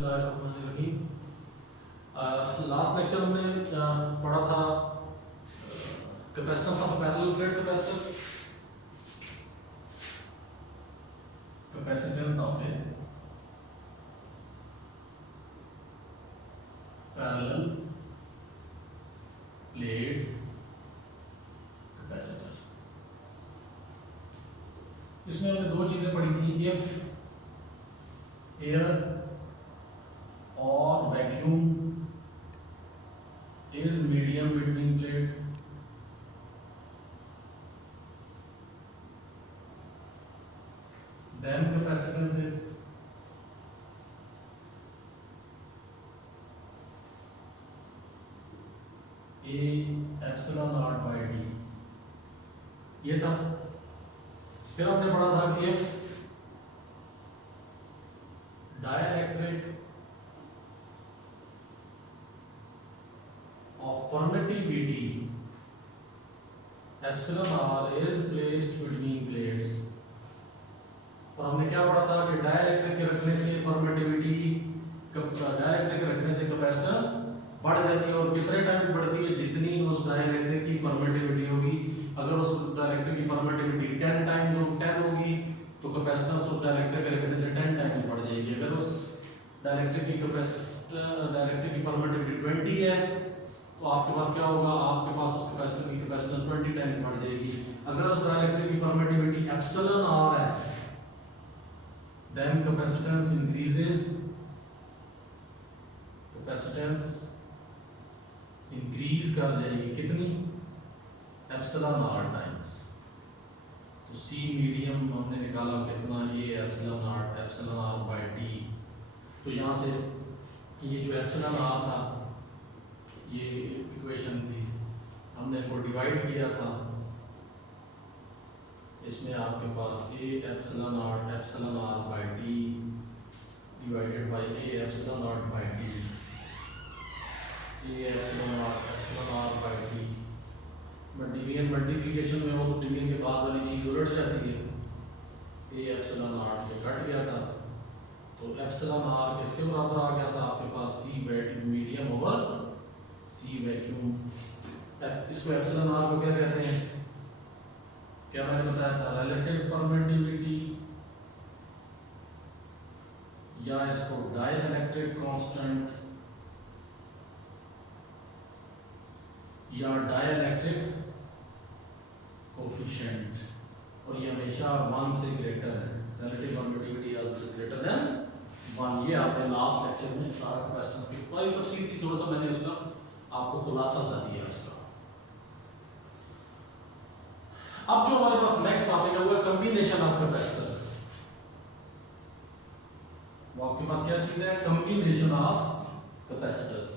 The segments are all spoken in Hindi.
लास्ट लेक्चर में पढ़ा था capacitance of parallel plate capacitor, capacitance of A parallel plate capacitor. इसमें हमने दो चीजें पढ़ी थी, if air or vacuum is medium between plates, then capacitance is A epsilon naught by D। ये था। फिर हमने पढ़ा था कि if dielectric of permittivity epsilon r is placed between plates, और हमने क्या पढ़ा था कि डाइलेक्ट्रिक रखने से परमिटिविटी, डाइलेक्ट्रिक रखने से कैपेसिटेंस बढ़ जाती है। और कितने टाइम बढ़ती है? जितनी उस डाइलेक्ट्रिक की परमिटिविटी होगी। अगर उस डाइलेक्ट्रिक की परमिटिविटी 10 टाइम्स 10 होगी तो कैपेसिटेंस उस डाइलेक्ट्रिक रखने से 10 टाइम्स बढ़ जाएगी। अगर उस डाइलेक्ट्रिक की परमिटिविटी 20 है तो आपके पास क्या होगा? आपके पास उस कैपेसिटर की कैपेसिटेंस 20 टाइम्स बढ़ जाएगी। अगर उस डाइलेक्ट्रिक की परमिटिविटी एप्सिलॉन आर है, then capacitance increases, capacitance increase कर जाएगी कितनी? Epsilon R times. तो सी मीडियम हमने निकाला कितना? ये एप्सिलॉन आर बाय टी। तो यहाँ से ये जो एप्सिलॉन आर था, ये इक्वेशन थी, हमने इसको डिवाइड किया था। इसमें आपके पास A epsilon R by T divided by A epsilon naught by T, A epsilon R by T. But division multiplication में हो तो डिवीजन के बाद वाली चीज उलट जाती है। ए एप्सिलॉन आर से कट गया था तो एप्सिलॉन आर किसके बराबर आ गया था? आपके पास सी मीडियम ओवर सी वैक्यूम। इसको एप्सिलॉन आर को क्या कहते हैं? क्या मैंने बताया था? रिलेटिव परमिटिविटी, या इसको डाइलेक्ट्रिक कांस्टेंट, या डाइलेक्ट्रिक कोफिशिएंट। और ये हमेशा 1 से ग्रेटर है। Relative permittivity is greater than 1। ये आपने लास्ट लेक्चर में सारा कैपेसिटेंस की पूरी तफसील थी, थोड़ा सा मैंने उसका आपको खुलासा सा दिया उसका। अब जो हमारे पास नेक्स्ट टॉपिक है वो है कॉम्बिनेशन ऑफ कैपेसिटर्स। वो आपके पास क्या चीज है? Combination of capacitors.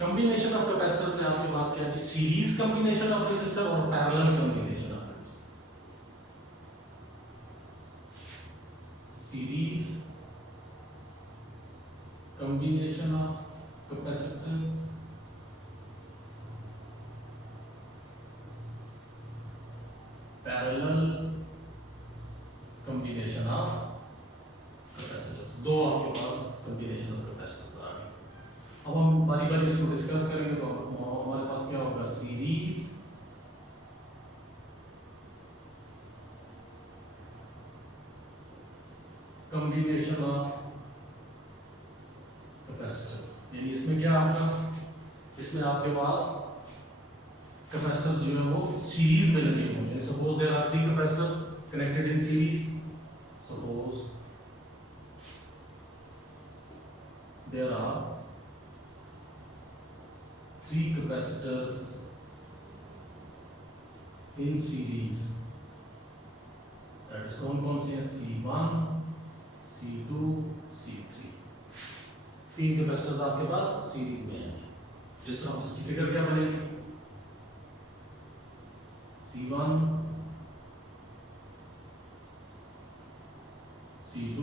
Combination of capacitors में आपके पास क्या है? सीरीज कॉम्बिनेशन ऑफ रेजिस्टर और parallel combination of resistor. Series combination of capacitors parallel combination of capacitors। दो आपके पास combination of capacitors आ गए। अब हम बारी बारी इसको डिस्कस करेंगे। तो हमारे पास क्या होगा? Series combination of capacitors. यानी इसमें क्या आपका? इसमें आपके पास कैपेसिटर्स जो है वो सीरीज में लगे होंगे। Suppose there are 3 capacitors connected in series. Suppose there are 3 capacitors in series. That is कौन से हैं? C1, C2, C3। 3 कैपेसिटर्स आपके पास सीरीज में हैं। जिस तरह इसकी फिगर क्या बनेगी? C1, C2,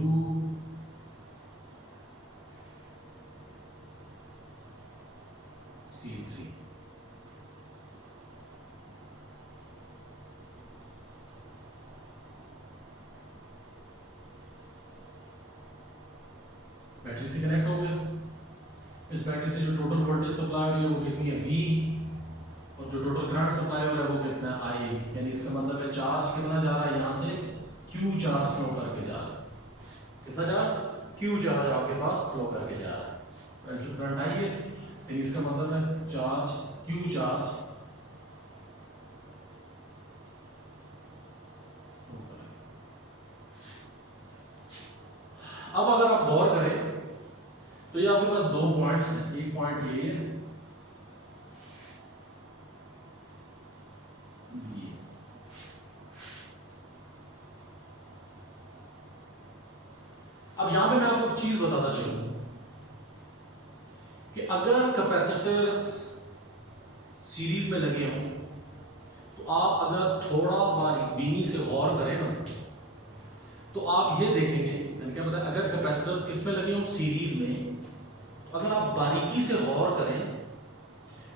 C3। बैटरी से कनेक्ट हो गया। इस बैटरी से जो टोटल वोल्टेज सप्लाई हो रही है वो कितनी है V, और जो टोटल करंट सप्लाई हो रहा है वो कितना है I। यानी इसका मतलब है चार्ज कितना जा रहा है यहाँ से, Q चार्ज फ्लो करके जा रहा है। कितना चार्ज, Q चार्ज आपके पास फ्लो करके जा रहा है। करंट आई है, यानी इसका मतलब है चार्ज Q चार्ज अब अगर आप गौर करें तो ये आपके पास दो पॉइंट्स हैं, एक पॉइंट ए, बी। अब यहां पे मैं आपको एक चीज बताता चलूं कि अगर कैपेसिटर्स सीरीज में लगे हों तो आप अगर थोड़ा बारीकी से गौर करें ना तो आप ये देखेंगे, मैंने क्या बताया, अगर कैपेसिटर्स किस में लगे हों, सीरीज में, तो अगर आप बारीकी से गौर करें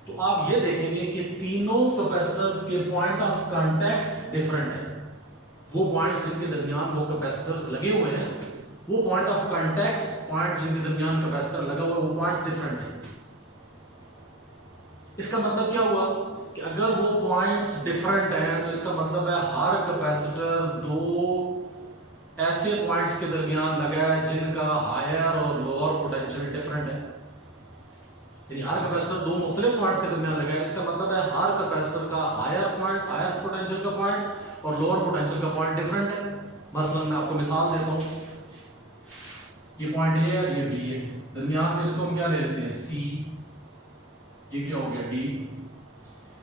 तो आप ये देखेंगे कि तीनों कैपेसिटर्स के पॉइंट ऑफ कांटेक्ट्स डिफरेंट हैं। वो पॉइंट्स जिनके दरमियान वो कैपेसिटर्स लगे हुए हैं, वो पॉइंट ऑफ कांटेक्ट्स, पॉइंट जिनके दरमियान कैपेसिटर लगा हुआ है, वो पॉइंट्स डिफरेंट हैं। इसका मतलब क्या हुआ कि अगर वो पॉइंट्स डिफरेंट हैं तो इसका मतलब है हर कैपेसिटर दो ऐसे पॉइंट्स के दरमियान लगा है जिनका हायर और लोअर पोटेंशियल डिफरेंट है। यानी हर कैपेसिटर दो मुख्तलिफ पॉइंट्स के दरमियान लगा है। इसका मतलब है हर कैपेसिटर का हायर पॉइंट, हायर पोटेंशियल का पॉइंट और लोअर पोटेंशियल का पॉइंट डिफरेंट है। मसलन मैं आपको मिसाल देता हूँ, ये पॉइंट ए है, ये बी है, दरमियान में इसको हम क्या ले लेते हैं, सी, ये क्या हो गया, डी।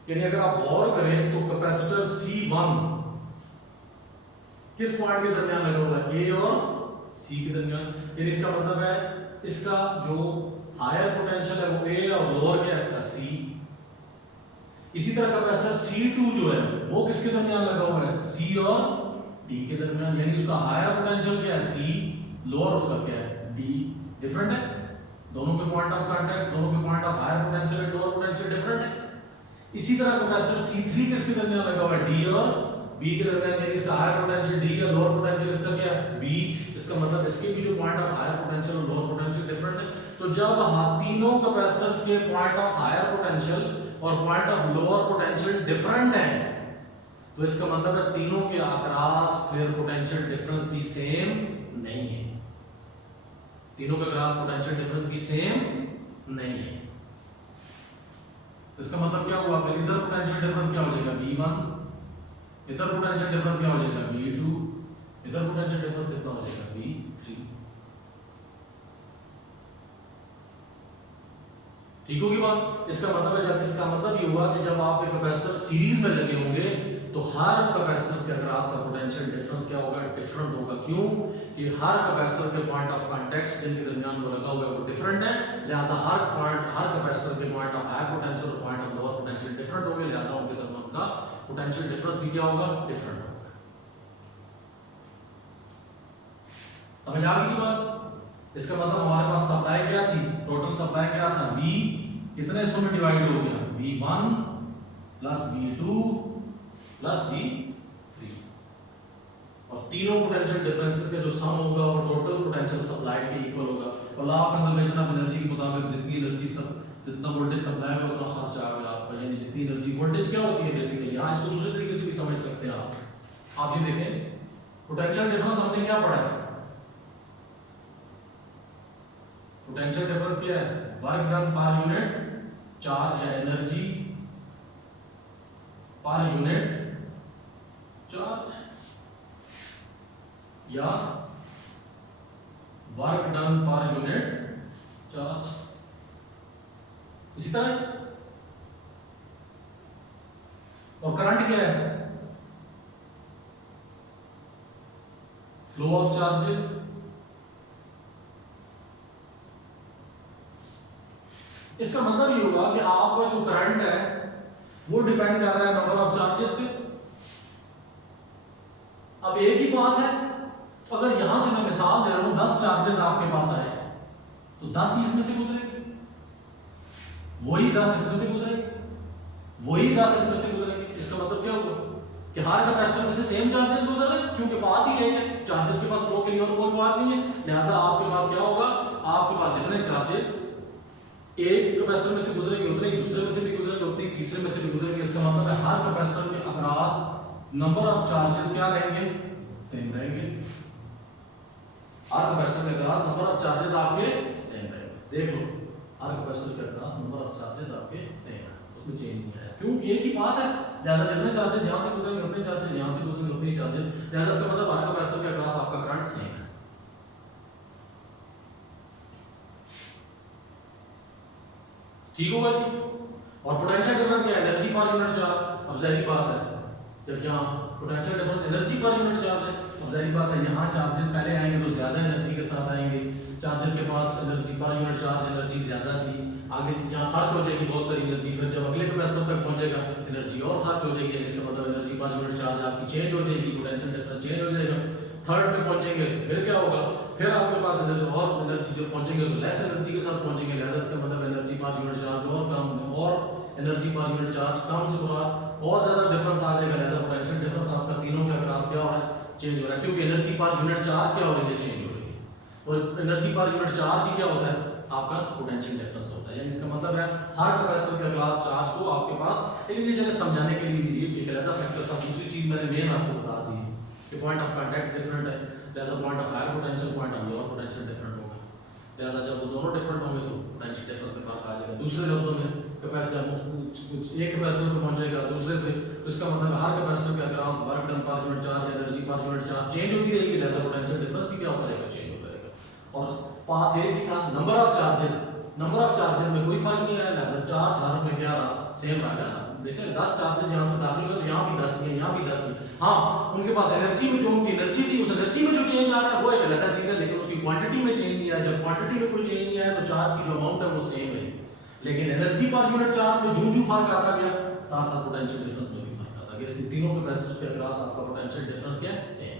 यानी अगर आप गौर करें तो कैपेसिटर C1 किस पॉइंट के दरमियान लगा हुआ है, ए और सी के दरमियान। यानी इसका मतलब है इसका जो हायर पोटेंशियल है वो ए और लोअर क्या है इसका सी। इसी तरह कैपेसिटर C2 जो है वो किसके दरमियान लगा हुआ है, सी और डी के दरमियान। यानी उसका हायर पोटेंशियल क्या है, सी, लोअर उसका क्या है, डी। डिफरेंट है दोनों के पॉइंट ऑफ कांटेक्ट, दोनों के पॉइंट ऑफ हायर पोटेंशियल और लोअर पोटेंशियल डिफरेंट है। इसी तरह कैपेसिटर C3 किसके दरमियान लगा हुआ है, डी और बी के दरमियान। यानी इसका हायर पोटेंशियल डी और लोअर पोटेंशियल इसका क्या है, बी। इसका मतलब इसके भी जो पॉइंट ऑफ हायर पोटेंशियल और लोअर पोटेंशियल डिफरेंट है। तो जब तीनों कैपेसिटर्स के पॉइंट ऑफ हायर पोटेंशियल और point of lower potential different है तो इसका मतलब है तीनों के अक्रॉस फिर पोटेंशियल डिफरेंस भी सेम नहीं है। तीनों के अक्रॉस पोटेंशियल डिफरेंस भी सेम नहीं है। इसका मतलब क्या हुआ, फिर इधर पोटेंशियल डिफरेंस क्या हो जाएगा, V1, इधर पोटेंशियल डिफरेंस क्या हो जाएगा, V2, इधर पोटेंशियल डिफरेंस कितना हो जाएगा, V3। ठीक होगी बात। इसका मतलब है, जब इसका मतलब ये हुआ कि जब आपके कैपेसिटर सीरीज में लगे होंगे तो हर कैपेसिटर के अक्रॉस का पोटेंशियल डिफरेंस क्या होगा, डिफरेंट होगा। क्यों कि हर कैपेसिटर के पॉइंट ऑफ कांटेक्ट जिनके दरमियान वो लगा हुआ है वो डिफरेंट है। लिहाजा हर कैपेसिटर के पॉइंट ऑफ हायर पोटेंशियल और point of lower potential different होंगे। लिहाजा उनके दरमियान का पोटेंशियल डिफरेंस भी क्या होगा, डिफरेंट होगा। समझ आ गई बात। इसका मतलब हमारे पास सप्लाई क्या थी, टोटल सप्लाई क्या था, V कितने हिस्सों में डिवाइड हो गया, V1 plus V2 plus V3, और तीनों पोटेंशियल डिफरेंसेस का जो सम होगा वो टोटल पोटेंशियल सप्लाई के इक्वल होगा। और law of conservation of energy के मुताबिक जितनी एनर्जी जितना वोल्टेज सप्लाई होगा उतना खर्च आएगा आपका। यानी जितनी एनर्जी, वोल्टेज क्या होती है बेसिकली, हाँ इसको दूसरे तरीके से भी समझ सकते हैं आप ये देखें, पोटेंशियल डिफरेंस हमने क्या पढ़ा है, पोटेंशियल डिफरेंस क्या है, वर्क डन पर यूनिट चार्ज या एनर्जी पर यूनिट चार्ज या वर्क डन पर यूनिट चार्ज। इसी तरह और करंट क्या है, फ्लो ऑफ चार्जेस। इसका मतलब ये होगा कि आपका जो करंट है वो डिपेंड कर रहा है नंबर ऑफ चार्जेस पे। अब एक ही बात है, तो अगर यहां से मैं मिसाल दे रहा हूं 10 चार्जेस आपके पास आए तो 10 ही इसमें से गुजरेंगे। वही 10 इसमें से गुजरेंगे, वही 10 इसमें से गुजरेंगे। इसका मतलब क्या होगा कि हर कैपेसिटर में से सेम चार्जेस गुजर रहे हैं, क्योंकि पाथ ही रहेंगे, चार्जेस के पास फ्लो के लिए और कोई पाथ नहीं है। लिहाजा आपके पास क्या होगा, आपके पास जितने चार्जेस एक कैपेसिटर में से गुजरेंगे उतने ही दूसरे में से भी गुजरेंगे, उतने ही तीसरे में से भी गुजरेंगे। इसका मतलब है हर कैपेसिटर के अक्रॉस नंबर ऑफ चार्जेस क्या रहेंगे, सेम रहेंगे। हर कैपेसिटर के अक्रॉस नंबर ऑफ चार्जेस आपके सेम रहेंगे। देख लो, हर कैपेसिटर के अक्रॉस नंबर ऑफ चार्जेस आपके सेम है, उसमें चेंज नहीं है, क्यों एक ही बात है। ज्यादा जितने चार्जेस यहां से गुजरेंगे उतने चार्जेस यहां से गुजरेंगे उतने ही चार्जेस। ज्यादा इसका मतलब हर कैपेसिटर के अक्रॉस आपका करंट सेम है। ठीक होगा जी। और पोटेंशियल डिफरेंस क्या है, एनर्जी पर यूनिट चार्ज। अब जाहिर बात है जब यहाँ potential difference energy per unit charge है, अब जाहिर बात है यहाँ चार्जेस पहले आएंगे तो ज्यादा एनर्जी के साथ आएंगे। चार्जर के पास energy per unit charge energy ज्यादा थी, आगे यहाँ खर्च हो जाएगी बहुत सारी एनर्जी, फिर जब अगले कैपेसिटर तक पहुंचेगा एनर्जी और खर्च हो जाएगी। इसका मतलब एनर्जी पर यूनिट चार्ज आपकी चेंज हो जाएगी, पोटेंशियल डिफरेंस चेंज हो जाएगा। थर्ड पे पहुंचेंगे फिर क्या होगा, फिर आपके पास और एनर्जी जब पहुंचेंगे तो लेस एनर्जी के साथ पहुंचेंगे। लिहाजा इसका मतलब एनर्जी पर यूनिट चार्ज और कम, और एनर्जी पर यूनिट चार्ज कम से बुरा और ज्यादा डिफरेंस आ जाएगा। लिहाजा पोटेंशियल डिफरेंस आपका तीनों के अक्रॉस क्या हो रहा है, चेंज हो रहा है, क्योंकि एनर्जी पर यूनिट चार्ज क्या हो रही है, चेंज हो रही है। और एनर्जी पर यूनिट चार्ज ही क्या होता है, आपका पोटेंशियल डिफरेंस होता है। यानी इसका मतलब है हर कैपेसिटर के अक्रॉस चार्ज को आपके पास, लेकिन ये चले समझाने के लिए एक अलग फैक्टर था। दूसरी चीज मैंने मेन आपको बता दी कि पॉइंट ऑफ कांटेक्ट डिफरेंट है, लिहाजा point of higher potential, point of lower potential different होगा। लिहाजा जब वो दोनों डिफरेंट होंगे तो पोटेंशियल डिफरेंस में फर्क आ जाएगा। दूसरे लफ्जों में कैपेसिटर एक कैपेसिटर पे पहुंचेगा दूसरे पे, तो इसका मतलब हर कैपेसिटर के अक्रॉस वर्क डन पर unit charge energy per unit charge change होती रहेगी। लिहाजा पोटेंशियल डिफरेंस भी क्या होता रहेगा, चेंज होता रहेगा। और पाथ एक ही था, नंबर ऑफ चार्जेस में कोई फर्क नहीं आया। लिहाजा चार्ज हर में क्या रहा, सेम रहा। जैसे 10 चार्जेस यहाँ से दाखिल हुए तो यहाँ भी 10 है, यहाँ भी 10 है। हाँ, उनके पास एनर्जी में जो उनकी एनर्जी थी उस एनर्जी में जो चेंज आ रहा है वो एक अलग चीज है, लेकिन उसकी क्वांटिटी में चेंज नहीं आया। जब क्वांटिटी में कोई चेंज नहीं आया तो चार्ज की जो अमाउंट है वो सेम है, लेकिन एनर्जी पर यूनिट चार्ज में जो फर्क आता गया साथ साथ पोटेंशियल डिफरेंस में भी फर्क आता गया। इसलिए तीनों कैपेसिटर्स के अक्रॉस आपका पोटेंशियल डिफरेंस क्या है, सेम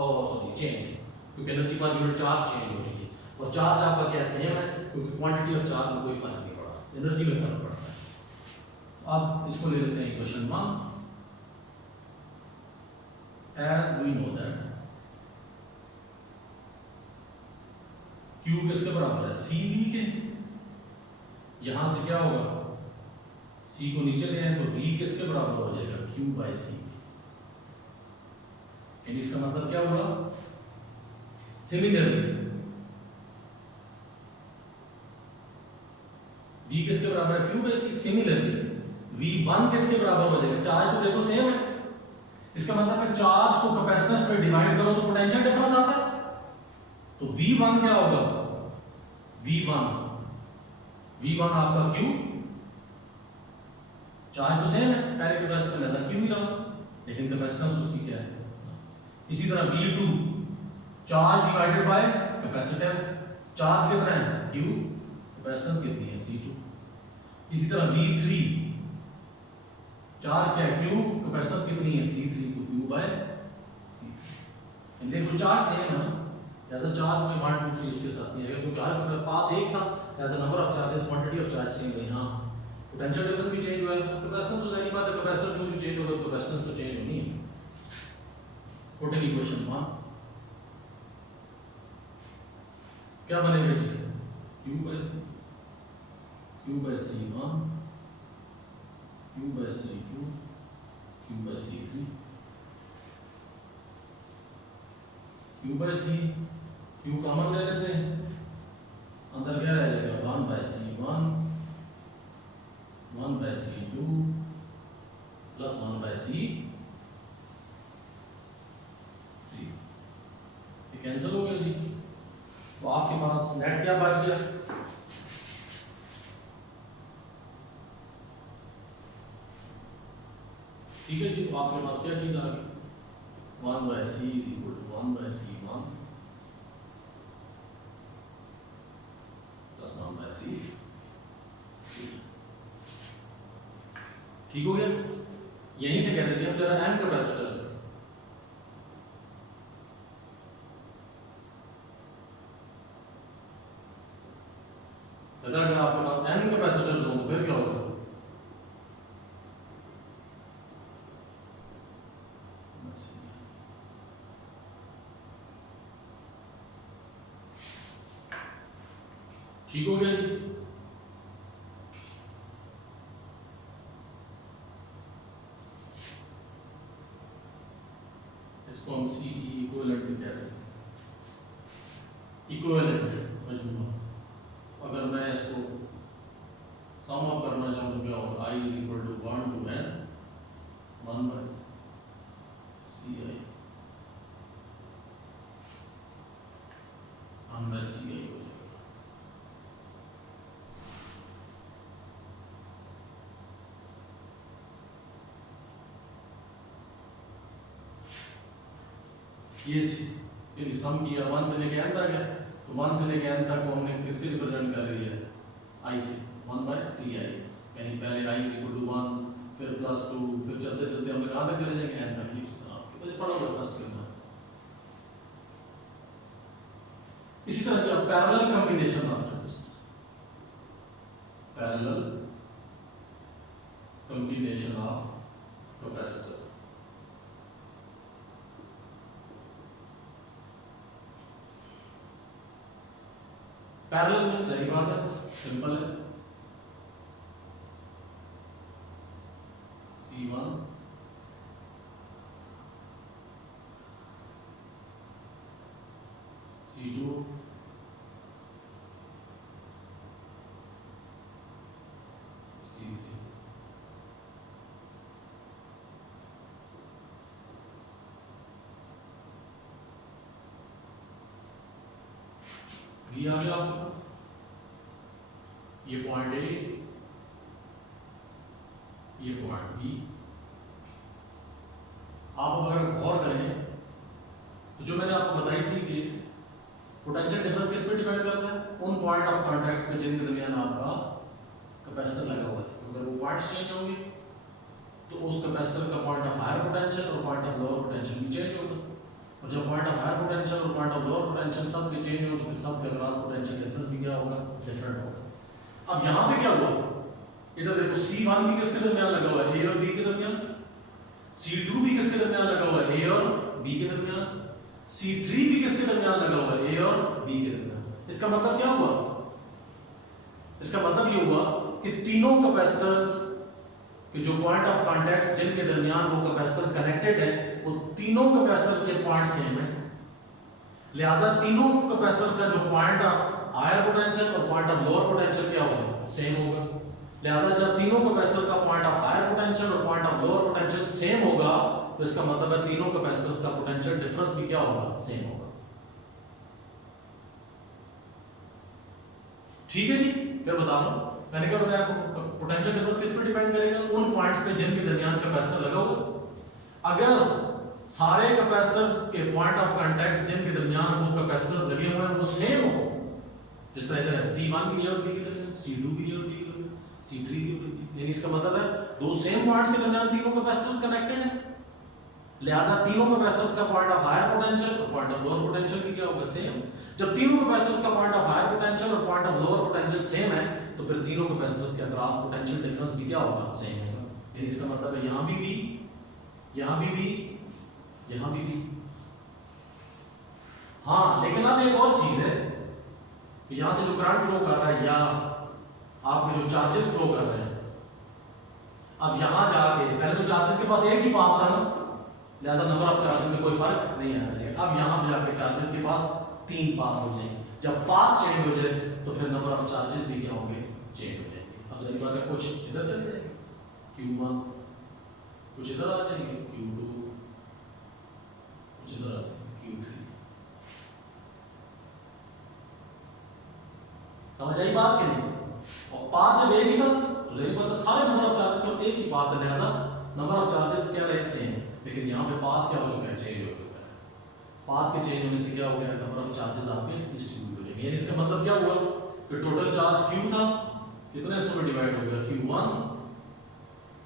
और सॉरी चेंज है, क्योंकि energy per unit charge change हो रही है। और चार्ज आपका क्या सेम है, क्योंकि क्वांटिटी ऑफ चार्ज में कोई फर्क नहीं पड़ा, एनर्जी में फर्क पड़ता है। अब इसको ले लेते हैं equation 1। As we know that Q किसके बराबर है, CV के। यहां से क्या होगा, C को नीचे ले आए तो V किसके बराबर हो जाएगा, Q by C। इसका मतलब क्या होगा, सिमिलरली V किसके बराबर है, Q by C। Similarly V1 किसके बराबर हो जाएगा, चार्ज तो देखो सेम है, इसका मतलब है चार्ज को कैपेसिटेंस में डिवाइड करो तो पोटेंशियल डिफरेंस आता है। तो V1 क्या होगा, V1 आपका Q, चार्ज तो सेम है पहले कैपेसिटर में Q ही रहा, लेकिन कैपेसिटेंस उसकी क्या है। इसी तरह V2 charge divided by capacitance, charge कितना है Q, कैपेसिटेंस कितनी है C2। इसी तरह V3 चार्ज क्या है Q, कैपेसिटेंस कितनी है C3, तो Q by C3। देखो चार्ज सेम है, जैसा चार्ज में 1 2 3 उसके साथ नहीं आएगा, क्योंकि हर पाथ एक था। जैसा number of charges, quantity of charge same है। यहाँ पोटेंशियल डिफरेंस भी चेंज हुआ है, कैपेसिटेंस तो जाहिर बात है कैपेसिटर जो चेंज होगा तो कैपेसिटेंस तो चेंज होनी है। टोटल इक्वेशन 1 क्या बनेगा जी, Q by C1 Q by C2 Q by C3 Q by C, Q common ले लेते हैं, अंदर क्या रह जाएगा 1 by C1 1 by C2 plus 1 by C3। ये कैंसिल हो गया जी, तो आपके पास नेट क्या बच गया, ठीक है जी। तो आपके पास क्या चीज आ गई, 1 by C is equal to 1 by C1 plus 1 by C। ठीक हो गया। यहीं से कहते हैं there are n capacitors, अगर आपके पास n कैपेसिटर्स हों तो फिर ठीक हो गया जी। इसको हम सी इक्विवेलेंट भी कह सकते हैं, इक्विवेलेंट मजमूआ। अगर मैं इसको सम अप करना चाहूँ तो क्या होगा, I is equal to 1 to n 1 by C I, हम में सी आई हो जाएगा। ये सम किया 1 से लेके n तक है, तो 1 से लेके n तक को हमने किससे रिप्रेजेंट कर रही है, i से, 1 by सी आई, यानी पहले i इज इक्वल टू 1, फिर +2, फिर चलते चलते हम कहाँ तक चले जाएंगे, n तक। आपके मुझे पढ़ा होगा फर्स्ट करना। इसी तरह की parallel combination of resistor, parallel combination of capacitors. Parallel में सही बात है, सिंपल है, C1 C2 C3। ये आ गया आपके पास, ये पॉइंट ए, ये पॉइंट बी। आप अगर गौर करें तो जो मैंने आपको बताई थी कि पोटेंशियल डिफरेंस किस पे डिपेंड करता है, उन पॉइंट ऑफ कांटेक्ट पे जिनके दरमियान आपका कैपेसिटर लगा हुआ है। अगर वो पॉइंट्स चेंज होंगे तो उस कैपेसिटर का पॉइंट ऑफ हायर पोटेंशियल और पॉइंट ऑफ लोअर पोटेंशियल भी चेंज होगा, और जब पॉइंट ऑफ हायर पोटेंशियल और पॉइंट ऑफ लोअर पोटेंशियल सब के चेंज हो तो फिर सब के अक्रॉस पोटेंशियल डिफरेंस भी क्या होगा, डिफरेंट होगा। अब यहाँ पे क्या हुआ, इधर देखो C1 भी किसके दरमियान लगा हुआ है, A और B के दरमियान, C2 भी किसके दरमियान लगा हुआ है, A और B के दरमियान, C3 भी किसके दरमियान लगा हुआ है, A और B के दरमियान। इसका मतलब क्या हुआ, इसका मतलब ये हुआ कि तीनों कैपेसिटर्स कि जो पॉइंट ऑफ कांटेक्ट जिनके दरमियान वो कैपेसिटर कनेक्टेड है वो तीनों कैपेसिटर के पॉइंट सेम है, लिहाजा तीनों कैपेसिटर का जो पॉइंट ऑफ हायर पोटेंशियल और पॉइंट ऑफ लोअर पोटेंशियल क्या होगा, सेम होगा। लिहाजा जब तीनों कैपेसिटर का पॉइंट ऑफ हायर पोटेंशियल और point of lower potential same होगा तो इसका मतलब है तीनों कैपेसिटर्स का पोटेंशियल डिफरेंस भी क्या होगा, सेम होगा। ठीक है जी, फिर बता रहा हूं, मैंने क्या बताया आपको, पोटेंशियल डिफरेंस किस पे डिपेंड करेगा, उन पॉइंट्स पे जिनके दरमियान कैपेसिटर लगा होगा। अगर सारे कैपेसिटर्स के पॉइंट ऑफ कांटेक्ट जिनके दरमियान वो कैपेसिटर्स लगे हुए हैं वो सेम हो, जिस तरह इधर C1 भी है और B की तरफ C2 भी है और B की तरफ C3 भी है, यानी इसका मतलब है दो सेम पॉइंट्स के दरमियान तीनों कैपेसिटर्स कनेक्टेड हैं, लिहाजा तीनों कैपेसिटर्स का पॉइंट ऑफ हायर पोटेंशियल और पॉइंट ऑफ लोअर पोटेंशियल भी क्या होगा, सेम। जब तीनों कैपेसिटर्स का पॉइंट ऑफ हायर पोटेंशियल और point of lower potential same है तो फिर तीनों कैपेसिटर्स के अक्रॉस पोटेंशियल डिफरेंस भी क्या होगा, सेम होगा। यानी इसका मतलब है यहां भी यहां भी यहां भी। हाँ, लेकिन अब एक और चीज है कि यहां से जो करंट फ्लो कर रहा है या आपके जो चार्जेस फ्लो कर रहे हैं, अब यहां जाके पहले तो चार्जेस के पास एक ही पाथ था ना, लिहाजा नंबर ऑफ चार्जेस में कोई फर्क नहीं आया, लेकिन अब यहां पे जाके चार्जेस के पास 3 पाथ हो जाएंगे। जब पाथ चेंज हो जाए तो फिर नंबर ऑफ चार्जेस भी क्या होंगे, चेंज हो जाएंगे। अब जाहिर बात है कुछ इधर चले जाएंगे Q1, कुछ इधर आ जाएंगे Q2, कुछ इधर आ जाएंगे Q3। समझ आई बात कि नहीं? और पाथ जब एक ही था तो जाहिर बात है सारे नंबर ऑफ चार्जेस का एक ही पाथ है, लिहाजा नंबर ऑफ चार्जेस क्या रहे, सेम। लेकिन यहाँ पे पाथ क्या हो चुका है, चेंज हो चुका है। पाथ के चेंज होने से क्या हो गया, नंबर ऑफ चार्जेस आपके डिस्ट्रीब्यूट हो जाएंगे। यानी इसका मतलब क्या हुआ कि टोटल चार्ज Q था, कितने हिस्सों में डिवाइड हो गया, Q1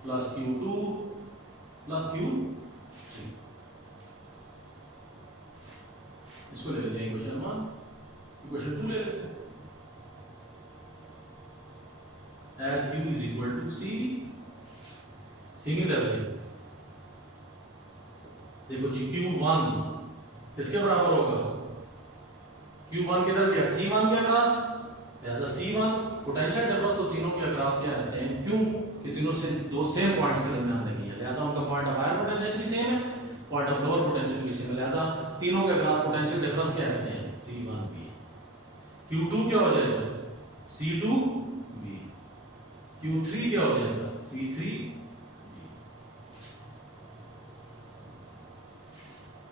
plus Q2 plus Q3। इसको ले लेते हैं इक्वेशन 1, इक्वेशन 2 ले लेते हैं। As Q is equal to C, similarly देखो जी Q1 किसके बराबर होगा, Q1 किधर गया, C1 के अक्रॉस, लिहाजा C1 पोटेंशियल डिफरेंस तो तीनों के अक्रॉस क्या है, सेम, क्यों कि तीनों से दो सेम पॉइंट्स के दरमियान लगी है, लिहाजा उनका पॉइंट ऑफ हायर पोटेंशियल भी सेम है, पॉइंट ऑफ लोअर पोटेंशियल भी सेम है, लिहाजा तीनों के अक्रॉस पोटेंशियल डिफरेंस क्या है, सेम, C1V। Q2 क्या हो जाएगा, C2V। Q3 क्या हो जाएगा, C3V।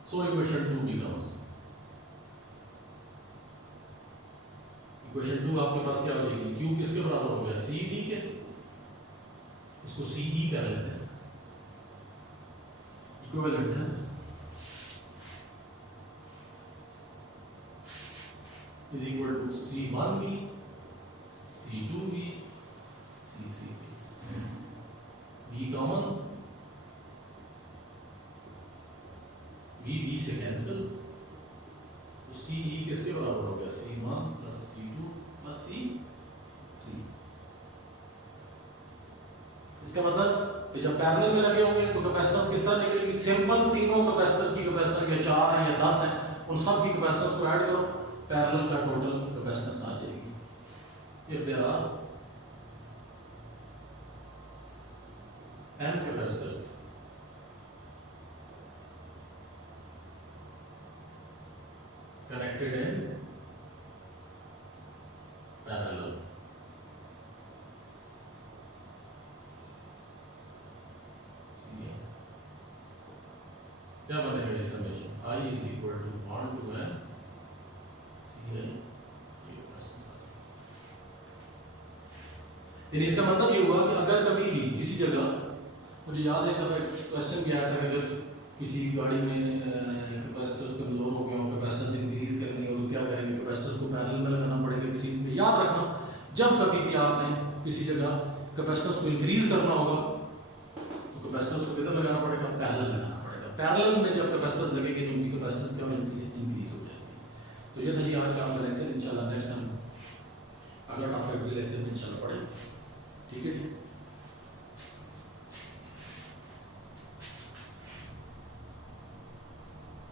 So equation 2 becomes, equation 2 आपके पास क्या हो जाएगी, Q किसके बराबर हो गया, CD के, इसको CE कर लेते हैं, इक्विवेलेंट है, is equal to C1V, C2V, C3V, V common, V से कैंसिल, तो CE किसके बराबर हो गया, C1 plus C2 plus C3। इसका मतलब कि जब पैरेलल में लगे होंगे तो कैपेसिटेंस किस तरह निकलेगी, सिंपल तीनों कैपेसिटर की कैपेसिटर या 4 है या 10 है, उन सब की कैपेसिटेंस को ऐड करो, पैरेलल का टोटल कैपेसिटेंस आ जाएगी। If there are n capacitors connected in parallel, क्या बनेगा ये summation, I is equal to 1 to n CL। इसका मतलब ये हुआ कि अगर कभी भी किसी जगह, मुझे याद है कभी क्वेश्चन किया था कि अगर किसी गाड़ी में कैपेसिटर्स कमजोर हो गया हो, कैपेसिटेंस इंक्रीज करनी हो तो क्या करेंगे, कैपेसिटर्स को पैरेलल में लगाना पड़ेगा किसी पे। याद रखना जब कभी भी आपने किसी जगह कैपेसिटेंस को इंक्रीज करना होगा तो कैपेसिटर्स को किधर लगाना पड़ेगा, पैरेलल लगाना पड़ेगा। पैरेलल में जब कैपेसिटर्स लगेंगे तो उनकी कैपेसिटेंस क्या हो जाती है, इंक्रीज हो जाती है। तो ये था जी आज का आपका लेक्चर, इंशाल्लाह नेक्स्ट टाइम अगला टॉपिक भी लेक्चर में इंशाल्लाह पढ़ेंगे, ठीक है जी।